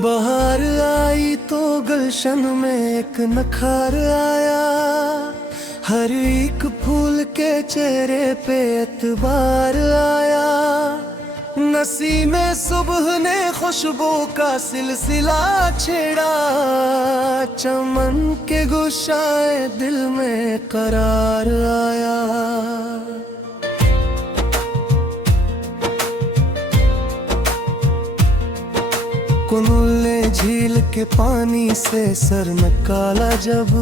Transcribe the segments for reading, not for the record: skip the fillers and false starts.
बाहर आई तो गुलशन में एक नखार आया, हर एक फूल के चेहरे पे एतबार आया। नसीमे सुबह ने खुशबू का सिलसिला छेड़ा, चमन के गुस्साए दिल में करार आया। कुनुल ने झील के पानी से सर निकाला जब,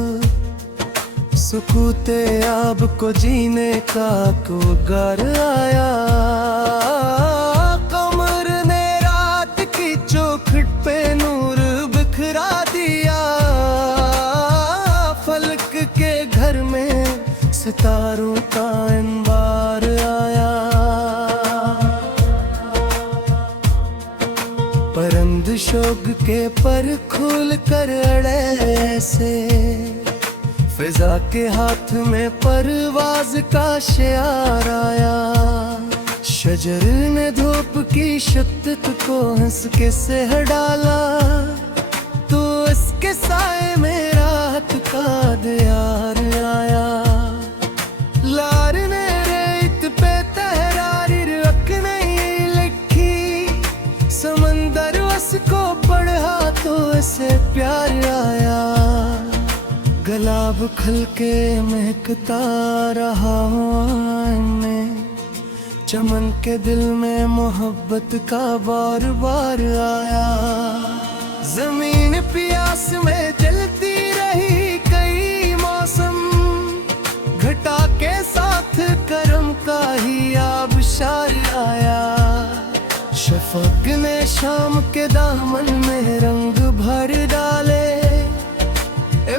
सुकूते आब को जीने का कोगार आया। कमर ने रात की चौखट पे नूर बिखरा दिया, फलक के घर में सितारों का अंबार आया। परंद शोक के पर खोल कर अड़े से, फिजा के हाथ में परवाज का शियार आया। शजर ने धूप की शिद्दत को हंस के सेह डाला, तो इसके साए में रात का दियार आया। लार ने रेत पे तहरारी रख नहीं लिखी, समंदर उसको पढ़ा तो इसे प्यार आया। गुलाब खिल के महकता रहा में, चमन के दिल में मोहब्बत का बार बार आया। जमीन प्यास में जलती रही कई मौसम, घटा के साथ करम का ही आबशार आया। शफक ने शाम के दामन में रंग भर डाले,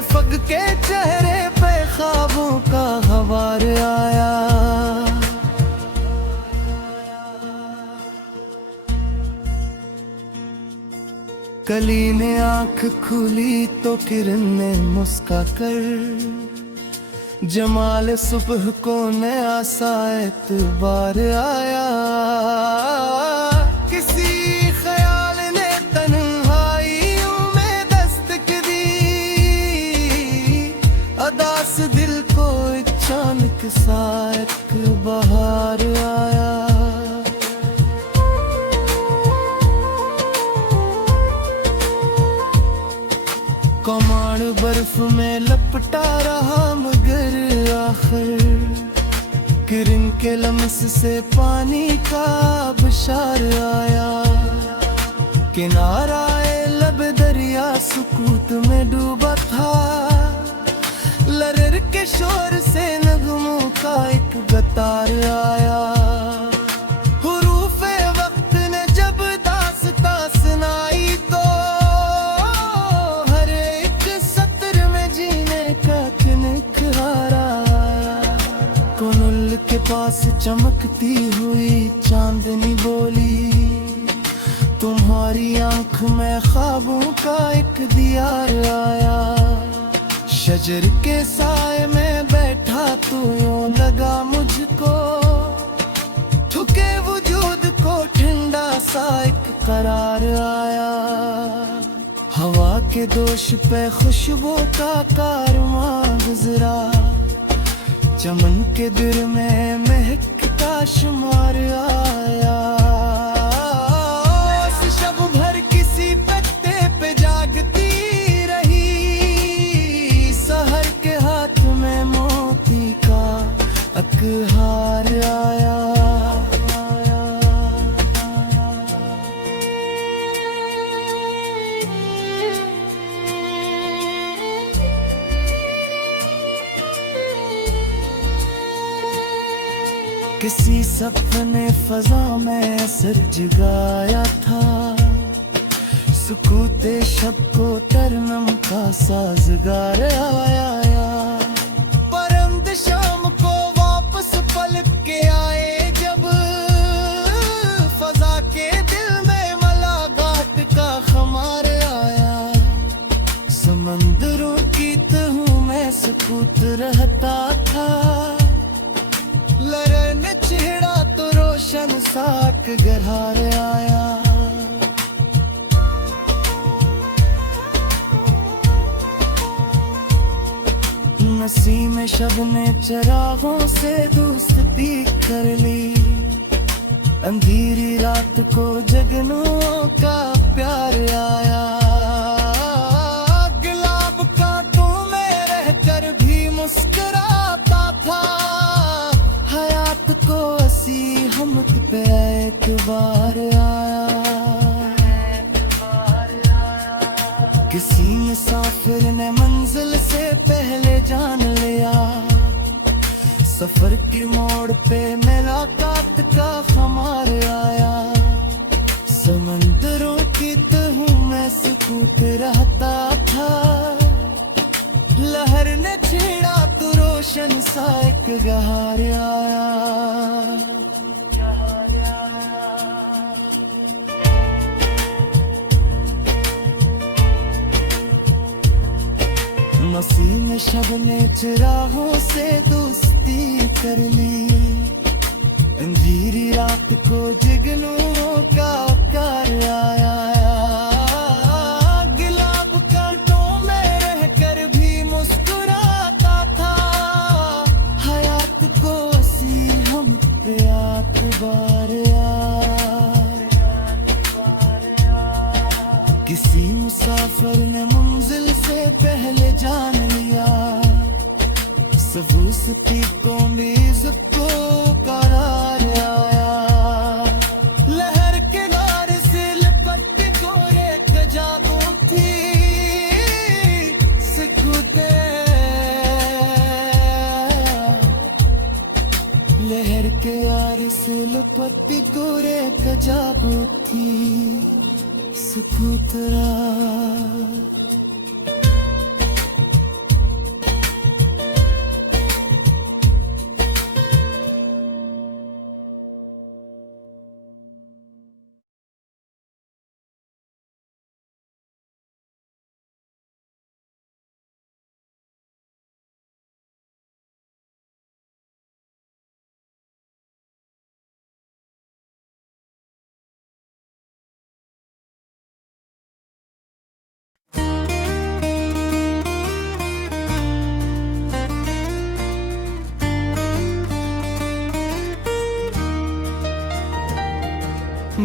फग के चेहरे पे ख्वाबों का हवार आया। कली ने आंख खुली तो किरण ने मुस्का कर, जमाल सुबह को नया सा एतबार आया। किसी ख्याल ने तन्हाइयों में दस्तक दी, अदास दिल को अचानक सा एक बहार आया। कमाड़ बर्फ में लपटा रहा मगर आखिर, किरण के लम्स से पानी का बशार आया। किनारा लब दरिया सुकूत में डूबा था, लरर के शोर से नगमों का एक गतार आया। हुरूफे वक्त ने जब दास्तां सुनाई तो, हर एक सत्र में जीने का निखारा। कुनुल के पास चमकती हुई चांदनी बोली, तुम्हारी आंख में ख्वाबों का एक दियार आया। शजर के साए में बैठा तू यूं लगा मुझको, थुके वजूद को ठंडा सा एक करार आया। हवा के दोष पे खुशबू का कारवां गुजरा, चमन के दिल में महक का शुमार आया। शब भर किसी पत्ते पे जागती रही, सहर के हाथ में मोती का अकहार आया। किसी सपने फजा में असर जगाया था, सुकूते शब को तरनम का साजगार आया। परंद शाम को वापस पलट के आए जब, फजा के दिल में मुलाकात का खमार आया। समंदरों की तहों में सुकूत रहता था, लरर ने छेड़ा तो रोशन साक गरहार आया। नसीम शब ने चरागों से दोस्ती कर ली, अंधेरी रात को जगनुओं का प्यार आया। गुलाब कांटों में रहकर भी मुस्कुराता था, हयात को हमत पे एतबार आया। किसी मुसाफिर ने मंजिल से पहले जान लिया, सफर के मोड़ पे मुलाकात का खमार आया। समंदरों की तहों में सुकूत रहता था, लहर ने छेड़ा तो रोशन सा एक गहार आया। नसीम शब ने चिरागों से दोस्ती कर ली, अंधेरी रात को जगनुओं का प्यार आया। गुलाब कांटों में रहकर भी मुस्कुराता था, हयात को हम पे एतबार आया। किसी मुसाफिर ने मंजिल से पहले जान लिया, सबूसती को मेज को करार आया। लहर के गार से लिपट गोरे जागो थी, सिकुते लहर के गार से लिपट गोरे जागो थी, सिकुतरा।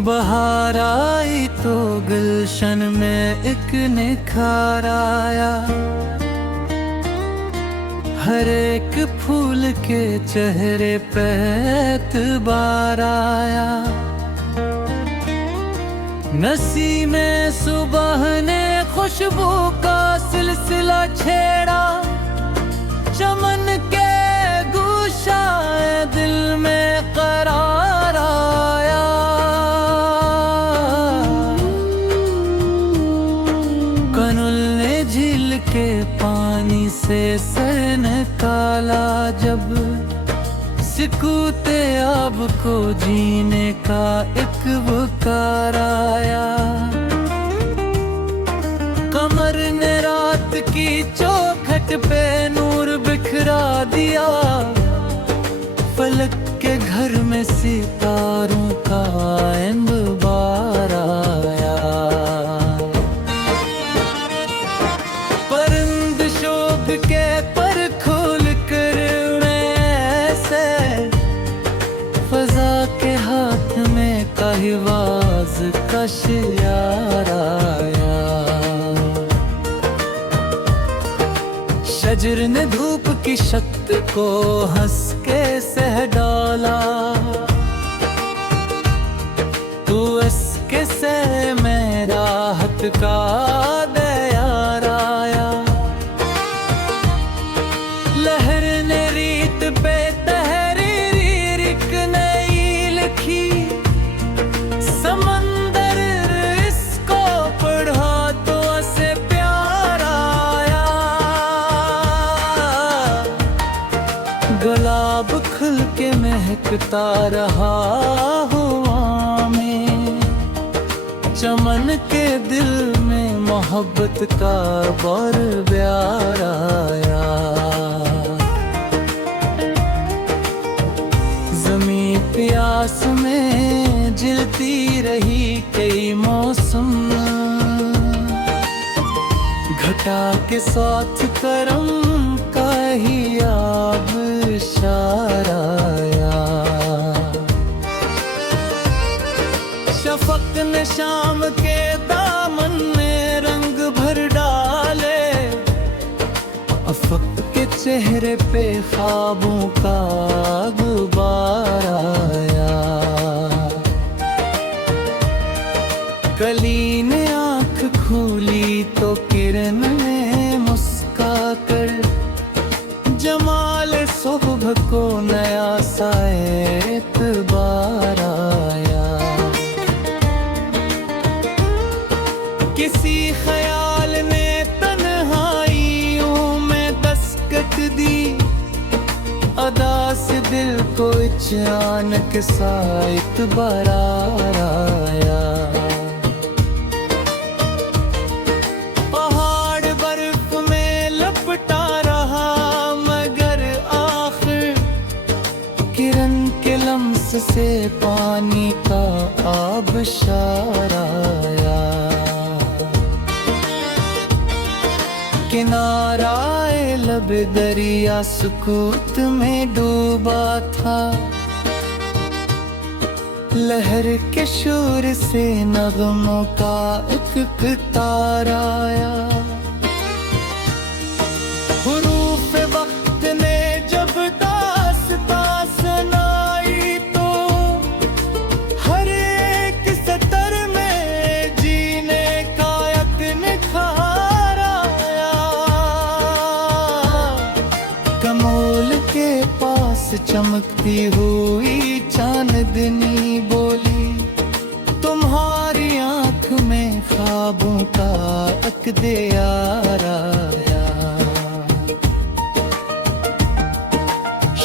बहार आई तो गुलशन में एक निखार आया, हर एक फूल के चेहरे पे एतबार आया। नसीमे सुबह ने खुशबू का सिलसिला छेड़ा, चमन के गुशाए दिल में करार आया। कनुल ने झील के पानी से सर निकाला, जब सिकूते आब को जीने का एक वकार आया। कमर ने रात की चौखट पे नूर बिखरा दिया, फलक के घर में सितारों का इंतबार आया। परिंद शोभ के पर खोल कर उड़े ऐसे, फजा के हाथ में काहिवाज का शियार आया। शजर ने धूप की शक्त को हंस के सह डाला, तू इसके सह में राहत का दयार आया। लहर ने रीत पे तहरीर एक नई लिखी, समंदर इसको पढ़ा तो उसे प्यार आया। गुलाब खुल के महकता रहा हवा में, चमन के दिल में मोहब्बत का बौर प्यार आया। ज़मीं प्यास में जिलती रही कई मौसम, घटा के साथ करम का ही आबशार आया। शफक ने शाम के दामन में रंग भर डाले, अफक के चेहरे पे ख्वाबों का गुबार आया। कली ने आंख खोली तो किरण ने मुस्का कर जमाल सुबह को नया सा एतबार आया। किसी ख्याल ने तन्हाइयों में दस्तक दी, अदा से दिल को अचानक सा इतबार आया। पहाड़ बर्फ में लपटा रहा मगर आखिर किरण के लम्स से पानी का आबशार आया। किनाराए लब दरिया सुकूत में डूबा था, लहर के शोर से नगमों का एक कतार आया। हुरूफ वक्त ने जब दास्तां सुनाई तो हर एक सतर में जीने का एक निखार आया। कमोल के पास चमकती हुई चांदनी बोली, तुम्हारी आंख में ख्वाबों का अक़्दियार आया।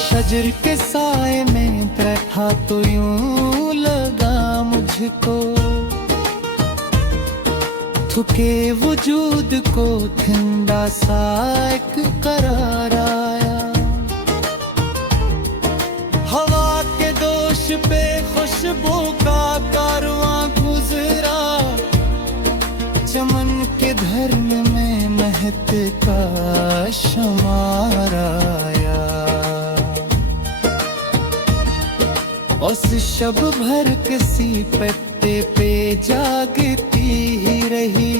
शजर के साए में बैठा तो यूं लगा मुझको, थके वजूद को ठंडा सा एक करार आया। हवा के दोष पे खुशबू का कारवां गुजरा, चमन के धर्म में महक का शुमार आया। उस शब भर किसी पत्ते पे जागती ही रही,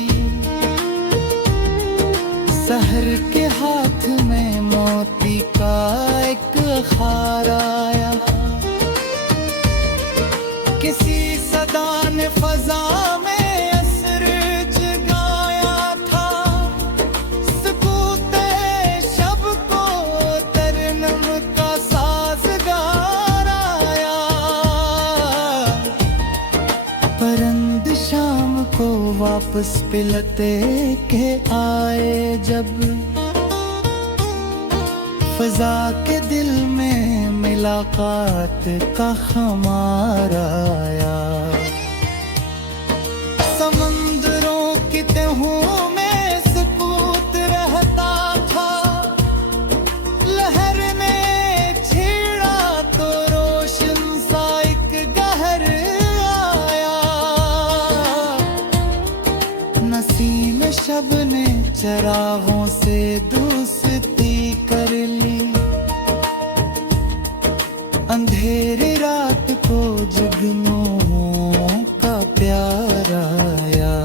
सहर के हाथ में मोती का एक खार आया। किसी सदा ने फजा में असर जगाया था, सुकूते शब को तरनम का साज़गार आया। परंद शाम को वापस पिलते के आए जब, फजा के दिल में मुलाकात का खुमार आया। समंदरों की तहों में सुकूत रहता था, लहर ने छेड़ा तो रोशन सा एक गहर आया। नसीम शब ने चरागों से दोस्ती कर ली, अंधेरी रात को जुगनों का प्यार आया।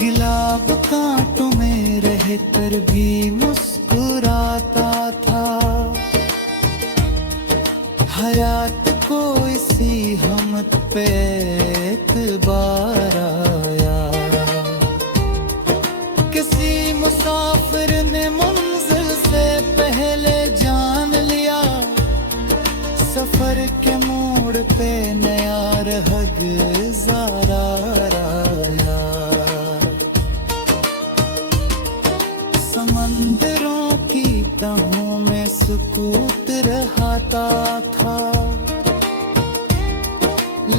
गुलाब कांटों में रहकर भी मुस्कुराता था, हयात को इसी हमत पे एतबार आया। किसी मुसाफिर ने मंजिल से पहले जान लिया, सफर के मोड़ पे नया रहगुज़ार आया। समंदरों की तहों में सुकूत रहता था,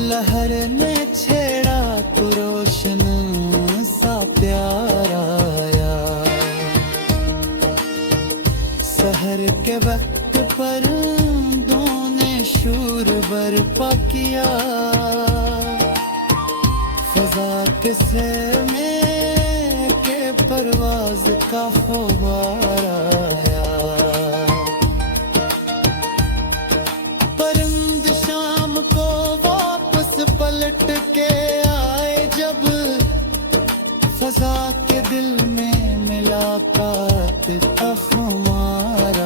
लहर ने छेड़ा तो रोशन सा प्यार आया। सहर के वक्त पर दोने शूर बर्पा किया, फजा के से में का फव्वारा आया। परिंद शाम को वापस पलट के आए जब फजा के दिल में मुलाकात का खुमार